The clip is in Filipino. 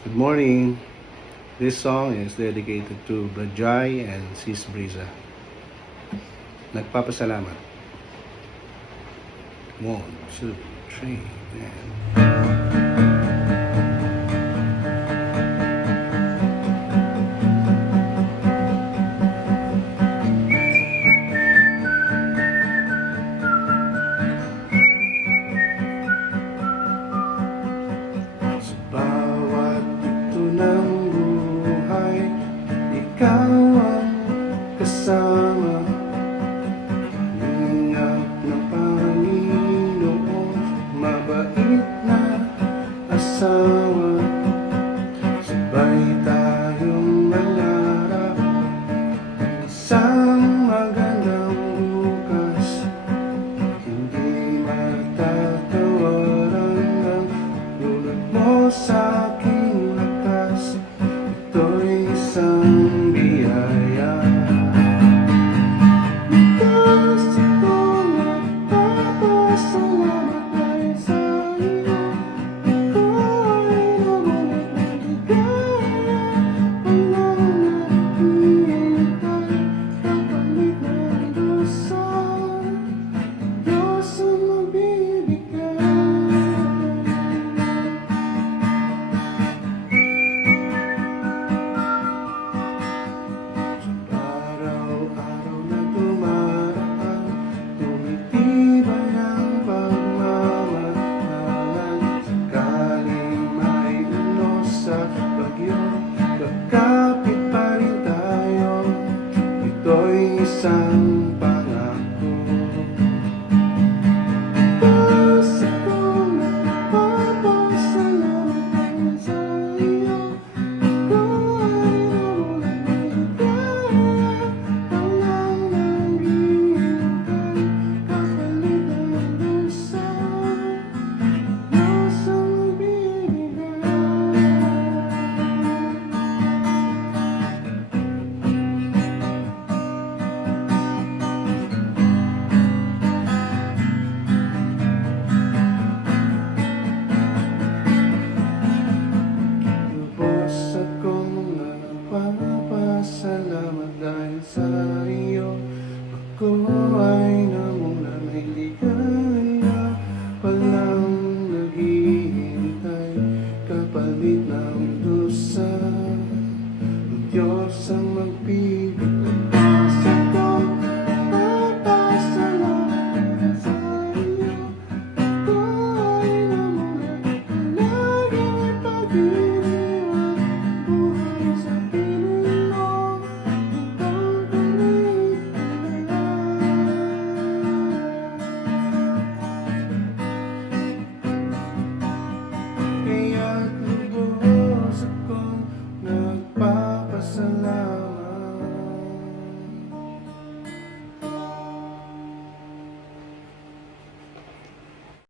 Good morning. This song is dedicated to Brajay and Sis Brisa. Nagpapasalamat. 1, 2, 3, and... Sa bawat ito ng buhay, ikaw ang kasama. Ingat ng Panginoon, mabait na asawa. Sabay tayong mangarap isang magandang bukas. Hindi matatawaran ng lulot mo sa aking lakas. Ito'y isang biyaya. Kasi ko nagpapasalamat dahil sa iyo. Ito ay namulat ng ligaya. Walang naghihintay kapalit ng dasal. Diyos ang magbibigay. Sa araw-araw na dumaraan, tumitibay ang pagmamahalan. Sakaling may unos sa bagyo, kakapit pa rin tayo. Ito'y isang pangako. Basta kong nagpapasalamat dahil sa iyo. Ikaw ay namulat ng ligaya. Walang naghihintay kapalit ng dasal. Diyos ang magbibigay. Lubos akong nagpapasalamat dahil sa iyo. Ako ay namula may ligaya. Walang naghihintay kapalit ng dusa. Ang Diyos ang